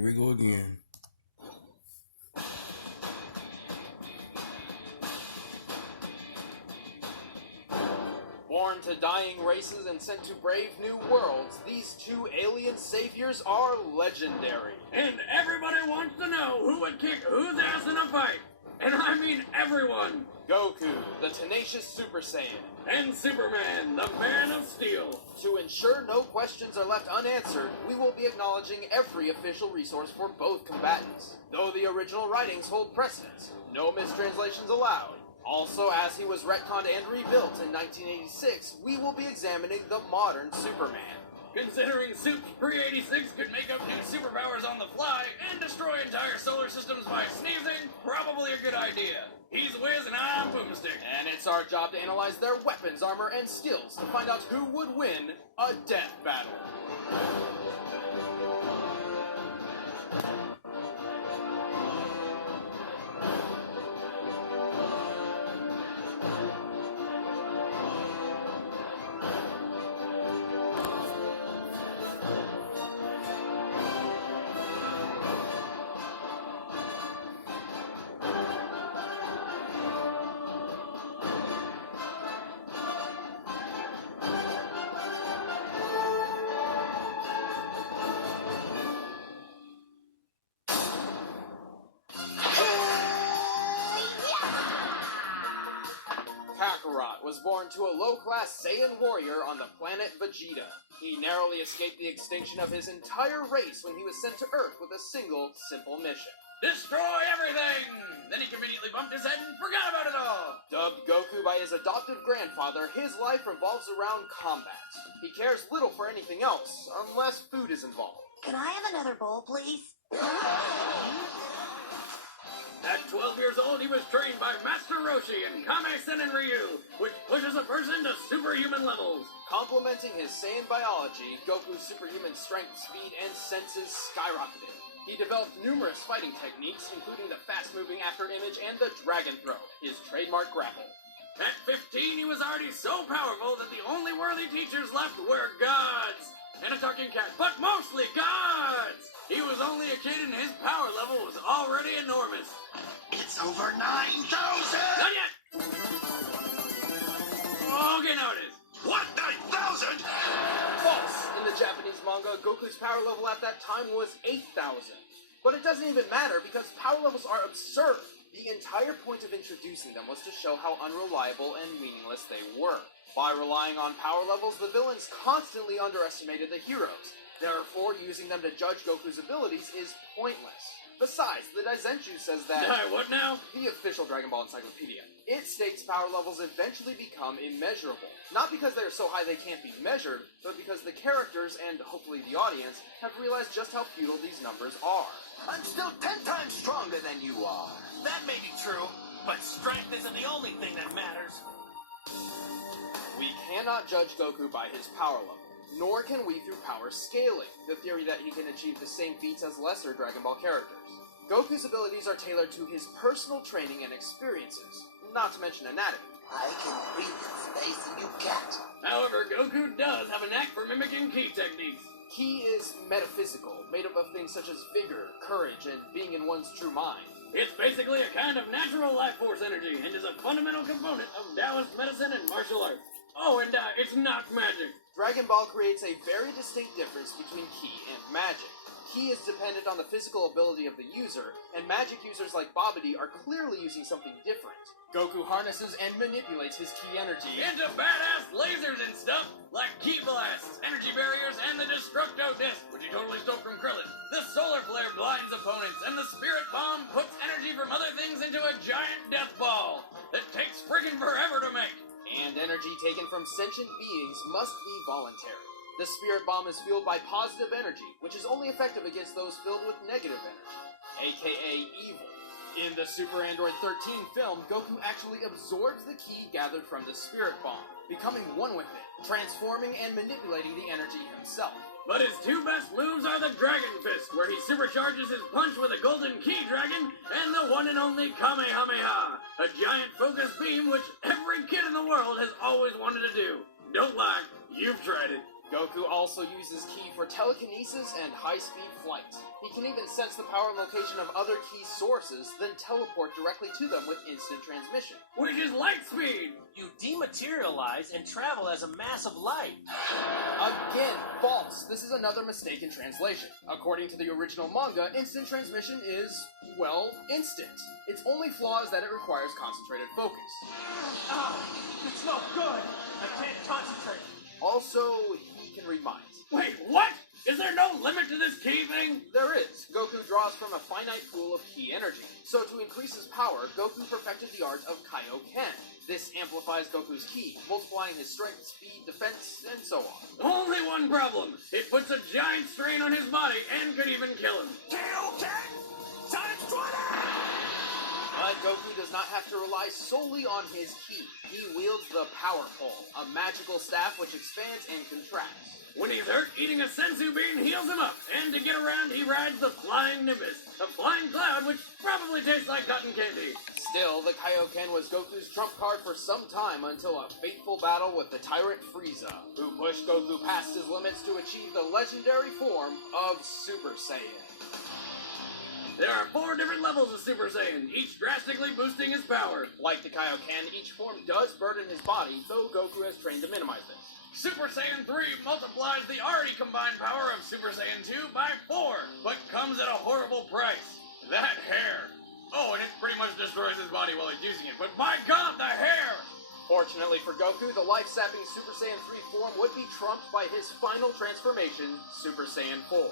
Here we go again. Born to dying races and sent to brave new worlds, these two alien saviors are legendary. And everybody wants to know who would kick whose ass in a fight. And I mean everyone. Goku, the tenacious Super Saiyan. And Superman, the Man of Steel. To ensure no questions are left unanswered, we will be acknowledging every official resource for both combatants. Though the original writings hold precedence, no mistranslations allowed. Also, as he was retconned and rebuilt in 1986, we will be examining the modern Superman. Considering Supes pre-86 could make up new superpowers on the fly and destroy entire solar systems by sneezing, probably a good idea. He's Wiz and I'm Boomstick. And it's our job to analyze their weapons, armor, and skills to find out who would win a death battle. Kakarot was born to a low-class Saiyan warrior on the planet Vegeta. He narrowly escaped the extinction of his entire race when he was sent to Earth with a single, simple mission. Destroy everything! Then he conveniently bumped his head and forgot about it all! Dubbed Goku by his adoptive grandfather, his life revolves around combat. He cares little for anything else, unless food is involved. Can I have another bowl, please? At 12 years old, he was trained by Master Roshi and Kame-Sennin Ryu, which pushes a person to superhuman levels. Complementing his Saiyan biology, Goku's superhuman strength, speed, and senses skyrocketed. He developed numerous fighting techniques, including the fast-moving after image and the Dragon Throw, his trademark grapple. At 15, he was already so powerful that the only worthy teachers left were gods. And a talking cat, but mostly gods! He was only a kid and his power level was already enormous. It's over 9,000! Not yet! Okay, now it is. What, 9,000? False! In the Japanese manga, Goku's power level at that time was 8,000. But it doesn't even matter because power levels are absurd. The entire point of introducing them was to show how unreliable and meaningless they were. By relying on power levels, the villains constantly underestimated the heroes. Therefore, using them to judge Goku's abilities is pointless. Besides, the Daizenshu says that... What now? The official Dragon Ball Encyclopedia. It states power levels eventually become immeasurable. Not because they are so high they can't be measured, but because the characters, and hopefully the audience, have realized just how futile these numbers are. I'm still 10 times stronger than you are. That may be true, but strength isn't the only thing that matters. We cannot judge Goku by his power level, nor can we through power scaling, the theory that he can achieve the same feats as lesser Dragon Ball characters. Goku's abilities are tailored to his personal training and experiences, not to mention anatomy. I can breathe in space and you can't. However, Goku does have a knack for mimicking ki techniques. Ki is metaphysical, made up of things such as vigor, courage, and being in one's true mind. It's basically a kind of natural life force energy and is a fundamental component of Taoist medicine and martial arts. Oh, and it's not magic. Dragon Ball creates a very distinct difference between Ki and magic. Ki is dependent on the physical ability of the user, and magic users like Babidi are clearly using something different. Goku harnesses and manipulates his Ki energy into badass lasers and stuff, like Ki blasts, energy barriers, and the Destructo Disc, which he totally stole from Krillin. The Solar Flare blinds opponents, and the Spirit Bomb puts energy from other things into a giant death ball that takes friggin' forever to make. And energy taken from sentient beings must be voluntary. The Spirit Bomb is fueled by positive energy, which is only effective against those filled with negative energy, aka evil. In the Super Android 13 film, Goku actually absorbs the Ki gathered from the Spirit Bomb, becoming one with it, transforming and manipulating the energy himself. But his two best moves are the Dragon Fist, where he supercharges his punch with a golden Ki dragon, and the one and only Kamehameha, a giant focus beam which every kid in the world has always wanted to do. Don't lie, you've tried it. Goku also uses ki for telekinesis and high-speed flight. He can even sense the power and location of other ki sources, then teleport directly to them with instant transmission. Which is light speed! You dematerialize and travel as a mass of light. Again, false. This is another mistake in translation. According to the original manga, instant transmission is, well, instant. Its only flaw is that it requires concentrated focus. It's no good. I can't concentrate. Also, he can read minds. Wait, what? Is there no limit to this ki thing? There is. Goku draws from a finite pool of ki energy. So to increase his power, Goku perfected the art of Kaioken. This amplifies Goku's ki, multiplying his strength, speed, defense, and so on. Only one problem. It puts a giant strain on his body and could even kill him. Kaioken times 20! But Goku does not have to rely solely on his ki. He wields the Power Pole, a magical staff which expands and contracts. When he's hurt, eating a senzu bean heals him up, and to get around, he rides the Flying Nimbus, a flying cloud which probably tastes like cotton candy. Still, the Kaioken was Goku's trump card for some time until a fateful battle with the tyrant Frieza, who pushed Goku past his limits to achieve the legendary form of Super Saiyan. There are 4 different levels of Super Saiyan, each drastically boosting his power. Like the Kaioken, each form does burden his body, though Goku has trained to minimize this. Super Saiyan 3 multiplies the already combined power of Super Saiyan 2 by 4, but comes at a horrible price. That hair. Oh, and it pretty much destroys his body while he's using it, but my god, the hair! Fortunately for Goku, the life-sapping Super Saiyan 3 form would be trumped by his final transformation, Super Saiyan 4.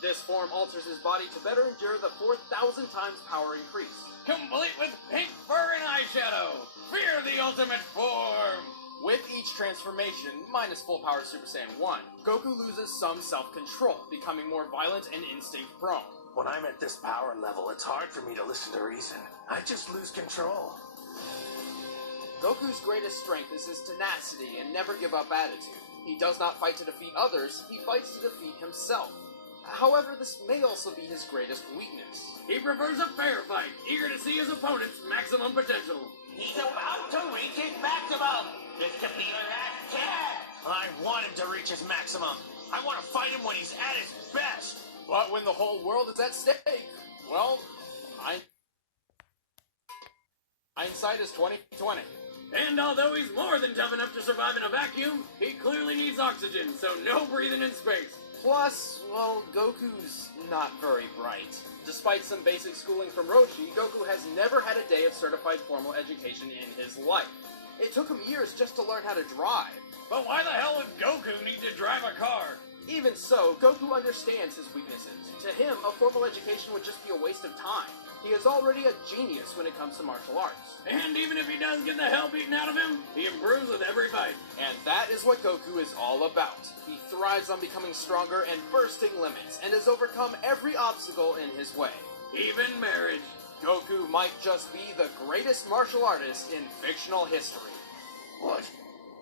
This form alters his body to better endure the 4,000 times power increase. Complete with pink fur and eyeshadow. Fear the ultimate form! With each transformation, minus full-powered Super Saiyan 1, Goku loses some self-control, becoming more violent and instinct-prone. When I'm at this power level, it's hard for me to listen to reason. I just lose control. Goku's greatest strength is his tenacity and never-give-up attitude. He does not fight to defeat others, he fights to defeat himself. However, this may also be his greatest weakness. He prefers a fair fight, eager to see his opponent's maximum potential. He's about to reach his maximum. This could be the last chance. I want him to reach his maximum. I want to fight him when he's at his best. But when the whole world is at stake, well, hindsight is 20/20. And although he's more than tough enough to survive in a vacuum, he clearly needs oxygen, so no breathing in space. Plus, well, Goku's not very bright. Despite some basic schooling from Roshi, Goku has never had a day of certified formal education in his life. It took him years just to learn how to drive. But why the hell would Goku need to drive a car? Even so, Goku understands his weaknesses. To him, a formal education would just be a waste of time. He is already a genius when it comes to martial arts. And even if he does get the hell beaten out of him, he improves with every fight. And that is what Goku is all about. He thrives on becoming stronger and bursting limits, and has overcome every obstacle in his way. Even marriage. Goku might just be the greatest martial artist in fictional history. What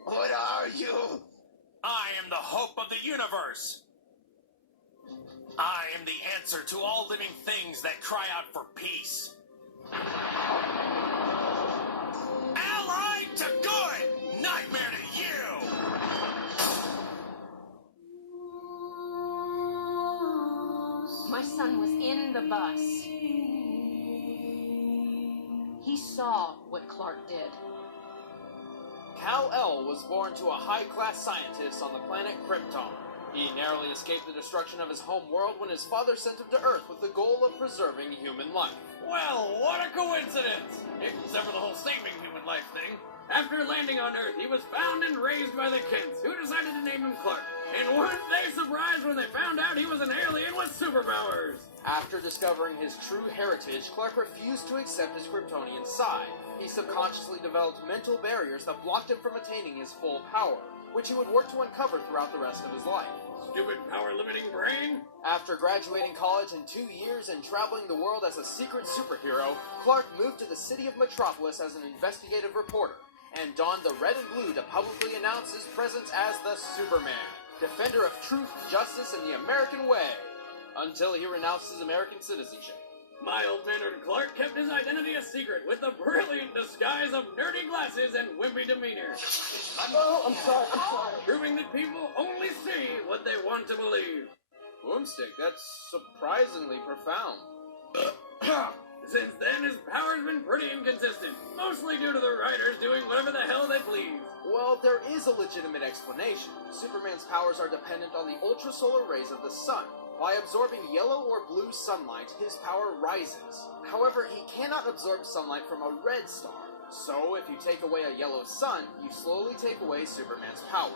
are you? I am the hope of the universe. I am the answer to all living things that cry out for peace. Allied to good, nightmare to you. My son was in the bus. He saw what Clark did. Kal-El was born to a high-class scientist on the planet Krypton. He narrowly escaped the destruction of his home world when his father sent him to Earth with the goal of preserving human life. Well, what a coincidence! Except for the whole saving human life thing. After landing on Earth, he was found and raised by the Kents, who decided to name him Clark. And weren't they surprised when they found out he was an alien with superpowers? After discovering his true heritage, Clark refused to accept his Kryptonian side. He subconsciously developed mental barriers that blocked him from attaining his full power, which he would work to uncover throughout the rest of his life. Stupid power-limiting brain? After graduating college in 2 years and traveling the world as a secret superhero, Clark moved to the city of Metropolis as an investigative reporter, and donned the red and blue to publicly announce his presence as the Superman, defender of truth, justice, and the American way, until he renounced his American citizenship. Mild-mannered Clark kept his identity a secret with the brilliant disguise of nerdy glasses and wimpy demeanor. Oh, I'm sorry. Proving that people only see what they want to believe. Boomstick, that's surprisingly profound. Since then, his power's been pretty inconsistent, mostly due to the writers doing whatever the hell they please. Well, there is a legitimate explanation. Superman's powers are dependent on the ultrasolar rays of the sun. By absorbing yellow or blue sunlight, his power rises. However, he cannot absorb sunlight from a red star. So, if you take away a yellow sun, you slowly take away Superman's powers.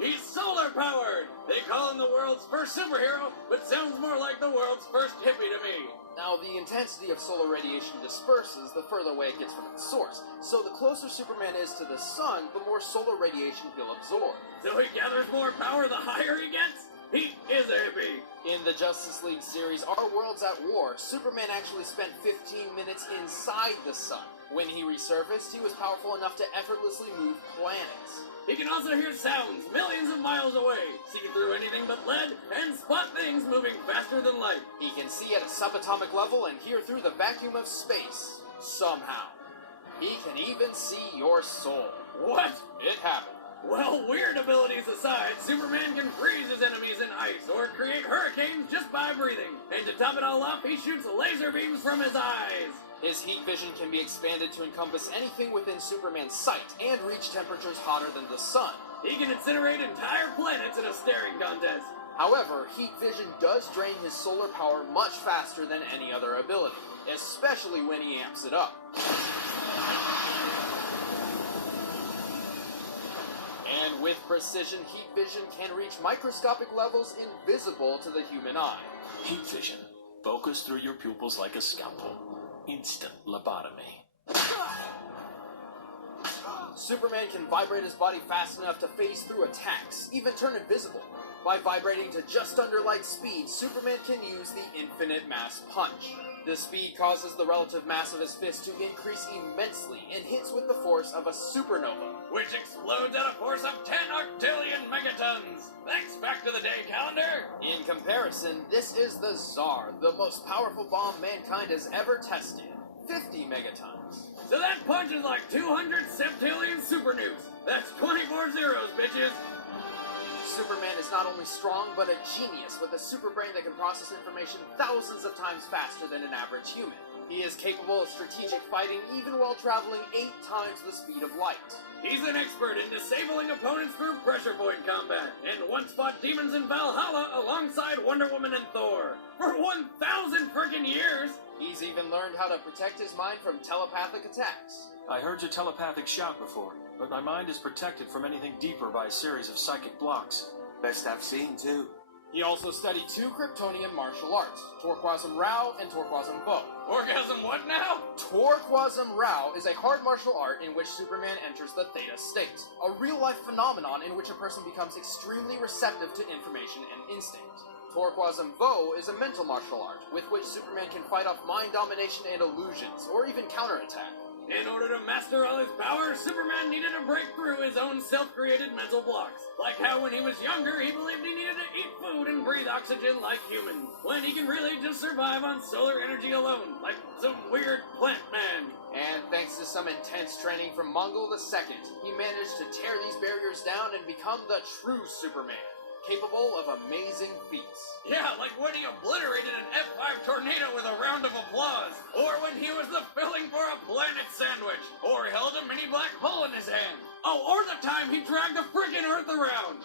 He's solar-powered! They call him the world's first superhero, but sounds more like the world's first hippie to me. Now, the intensity of solar radiation disperses the further away it gets from its source, so the closer Superman is to the sun, the more solar radiation he'll absorb. So he gathers more power the higher he gets? He is a hippie! In the Justice League series, Our World's at War, Superman actually spent 15 minutes inside the sun. When he resurfaced, he was powerful enough to effortlessly move planets. He can also hear sounds millions of miles away, see through anything but lead, and spot things moving faster than light. He can see at a subatomic level and hear through the vacuum of space. Somehow. He can even see your soul. What? It happened. Well, weird abilities aside, Superman can freeze his enemies in ice or create hurricanes just by breathing. And to top it all off, he shoots laser beams from his eyes. His heat vision can be expanded to encompass anything within Superman's sight and reach temperatures hotter than the sun. He can incinerate entire planets in a staring contest. However, heat vision does drain his solar power much faster than any other ability, especially when he amps it up. And with precision, heat vision can reach microscopic levels invisible to the human eye. Heat vision. Focus through your pupils like a scalpel. Instant lobotomy. Superman can vibrate his body fast enough to phase through attacks, even turn invisible. By vibrating to just under light speed, Superman can use the infinite mass punch. The speed causes the relative mass of his fist to increase immensely and hits with the force of a supernova, which explodes at a force of 10 octillion megatons. Thanks, back to the day calendar. In comparison, this is the Tsar, the most powerful bomb mankind has ever tested. 50 megatons. So that punch is like 200 septillion super nukes. That's 24 zeros, bitches. Superman is not only strong, but a genius with a super brain that can process information thousands of times faster than an average human. He is capable of strategic fighting even while traveling 8 times the speed of light. He's an expert in disabling opponents through pressure point combat, and once fought demons in Valhalla alongside Wonder Woman and Thor. For 1,000 frickin' years! He's even learned how to protect his mind from telepathic attacks. I heard your telepathic shout before, but my mind is protected from anything deeper by a series of psychic blocks. Best I've seen, too. He also studied 2 Kryptonian martial arts, Torquasm Rao and Torquasm Bo. Orgasm what now? Torquasm Rao is a hard martial art in which Superman enters the Theta state, a real-life phenomenon in which a person becomes extremely receptive to information and instinct. Torquasm Bo is a mental martial art, with which Superman can fight off mind domination and illusions, or even counterattack. In order to master all his powers, Superman needed to break through his own self-created mental blocks. Like how when he was younger, he believed he needed to eat food and breathe oxygen like humans, when he can really just survive on solar energy alone, like some weird plant man. And thanks to some intense training from Mongol II, he managed to tear these barriers down and become the true Superman, capable of amazing feats. Yeah, like when he obliterated an F5 tornado with a round of applause, or when he was the filling for a planet sandwich, or held a mini black hole in his hand. Oh, or the time he dragged the friggin' Earth around.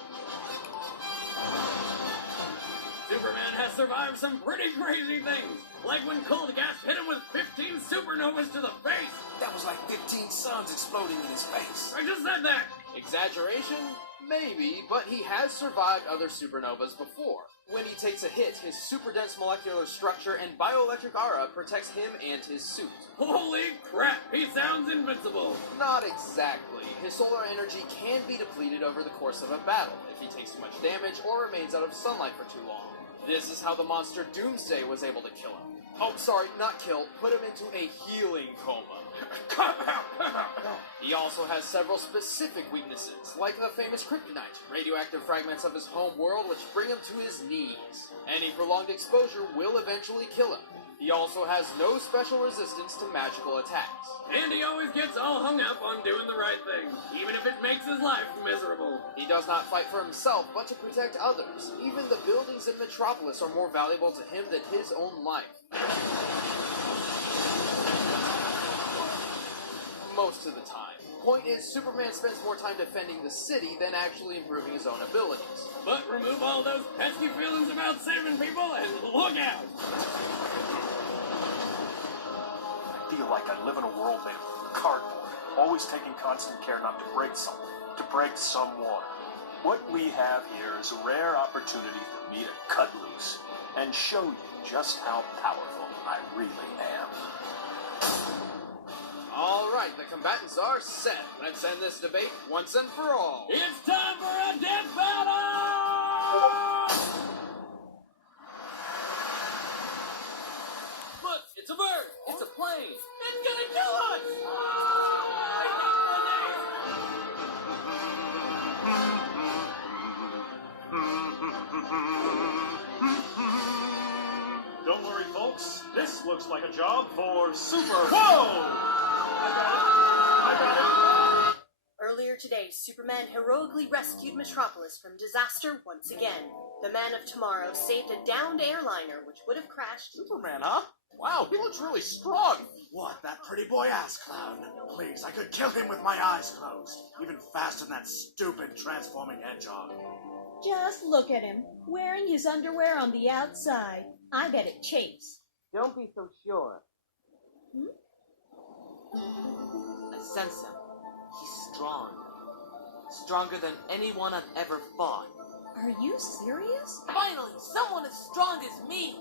Superman has survived some pretty crazy things, like when cold gas hit him with 15 supernovas to the face. That was like 15 suns exploding in his face. I just said that. Exaggeration? Maybe, but he has survived other supernovas before. When he takes a hit, his super dense molecular structure and bioelectric aura protects him and his suit. Holy crap, he sounds invincible. Not exactly. His solar energy can be depleted over the course of a battle if he takes too much damage or remains out of sunlight for too long. This is how the monster Doomsday was able to kill him. Oh, sorry, not kill, put him into a healing coma. He also has several specific weaknesses, like the famous kryptonite, radioactive fragments of his home world which bring him to his knees. Any prolonged exposure will eventually kill him. He also has no special resistance to magical attacks. And he always gets all hung up on doing the right thing, even if it makes his life miserable. He does not fight for himself, but to protect others. Even the buildings in Metropolis are more valuable to him than his own life. Most of the time. Point is, Superman spends more time defending the city than actually improving his own abilities. But remove all those pesky feelings about saving people and look out! I feel like I live in a world made of cardboard, always taking constant care not to break something, to break someone. What we have here is a rare opportunity for me to cut loose and show you just how powerful I really am. Alright, the combatants are set. Let's end this debate once and for all. It's time for a death battle! Look, it's a bird! It's a plane! It's gonna kill us! Don't worry, folks. This looks like a job for Super... Whoa! I got it. Earlier today, Superman heroically rescued Metropolis from disaster once again. The Man of Tomorrow saved a downed airliner which would have crashed. Superman, huh? Wow, he looks really strong. What, that pretty boy ass clown? Please, I could kill him with my eyes closed. Even faster than that stupid transforming hedgehog. Just look at him, wearing his underwear on the outside. I bet it chafes. Don't be so sure. I sense him. He's strong. Stronger than anyone I've ever fought. Are you serious? Finally, someone as strong as me!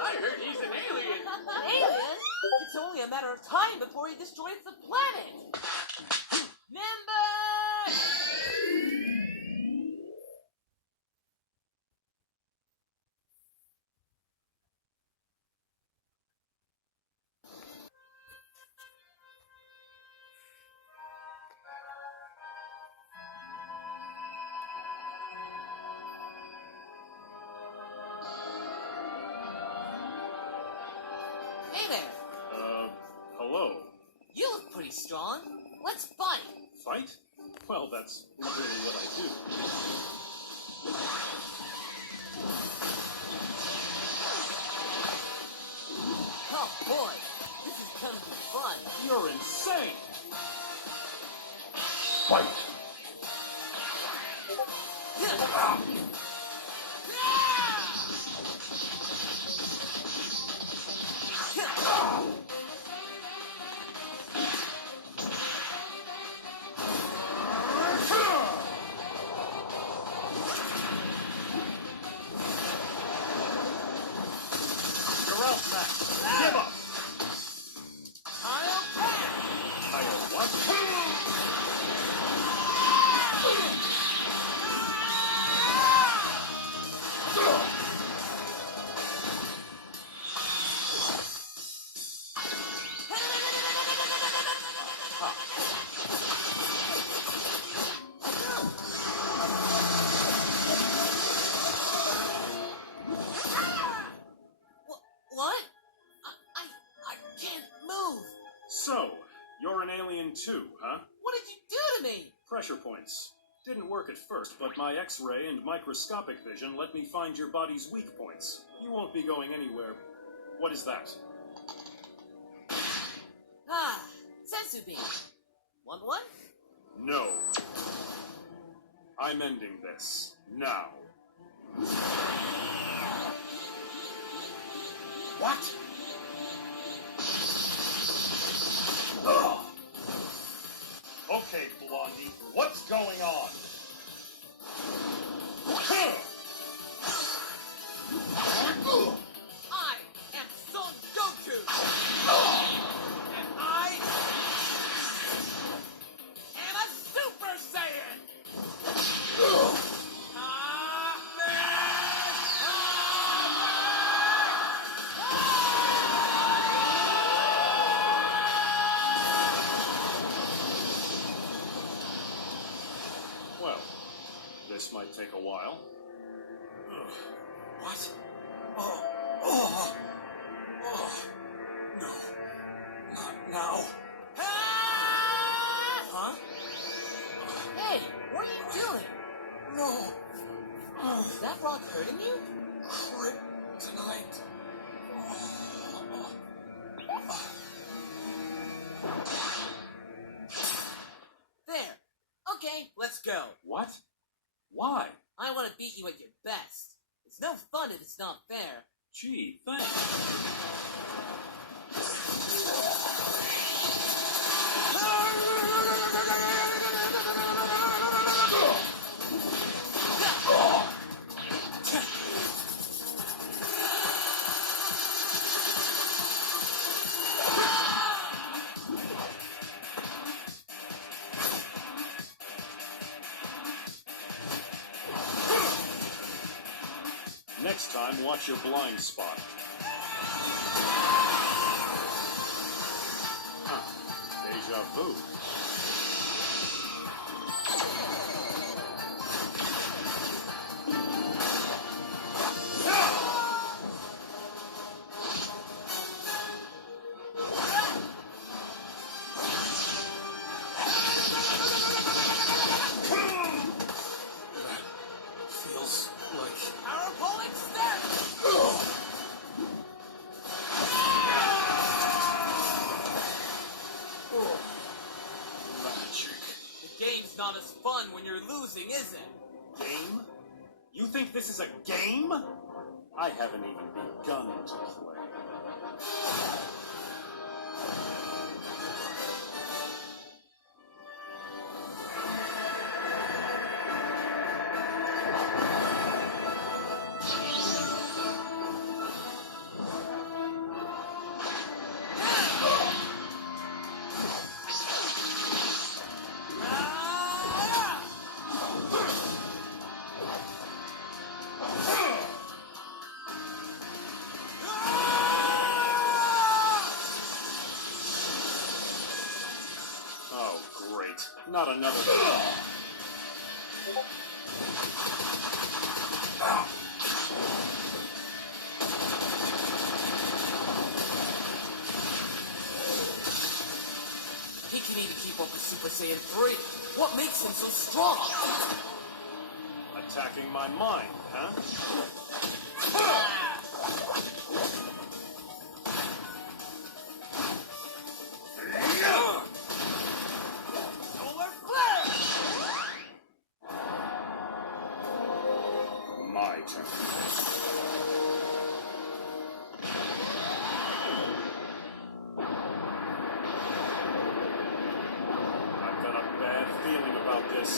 I heard he's an alien! Alien? It's only a matter of time before he destroys the planet! Members! Hey there! Hello. You look pretty strong. Let's fight! Fight? Well, that's literally what I do. Oh boy, this is gonna be fun. You're insane! Fight! You're out, Max. Give up! I'll pass! I'll what? What? I can't move! So, you're an alien too, huh? What did you do to me? Pressure points. Didn't work at first, but my X-ray and microscopic vision let me find your body's weak points. You won't be going anywhere. What is that? Ah, sensu beam. Want one? No. I'm ending this. Now. What? Okay, Blondie, what's going on? I am Son Goku! And I am a Super Saiyan! Well, this might take a while. What? Let's go. What? Why? I want to beat you at your best. It's no fun if it's not fair. Gee, thanks. Next time, watch your blind spot. Huh. Deja vu. Feels like... Power pole extend! Magic. The game's not as fun when you're losing, is it? Game? You think this is a game? I haven't even begun to play. Oh, great. Not another... He can even keep up with Super Saiyan 3. What makes him so strong? Attacking my mind, huh? Solar flare! My turn. I've got a bad feeling about this.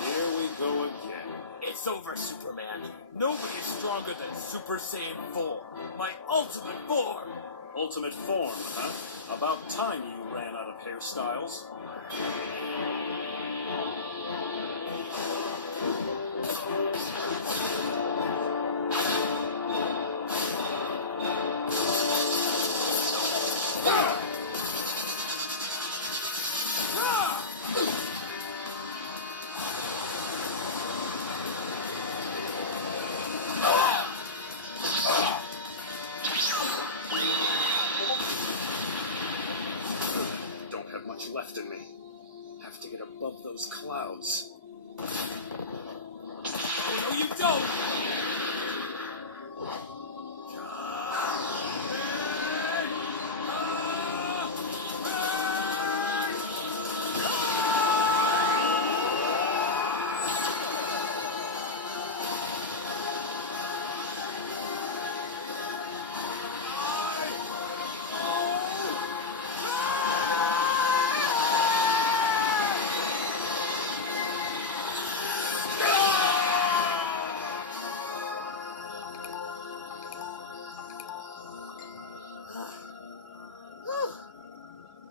Here we go again. It's over, Superman. Nobody's stronger than Super Saiyan 4. My ultimate form! Ultimate form, huh? About time you ran out of hairstyles. Don't have much left in me. Have to get above those clouds. Oh, no, you don't!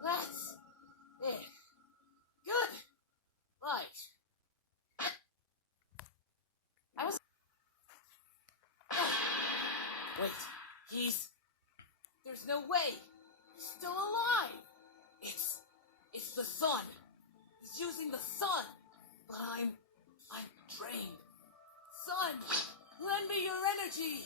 That's it. Good. Right. I was. Wait, there's no way. He's still alive. It's the sun. He's using the sun. But I'm drained. Sun, lend me your energy.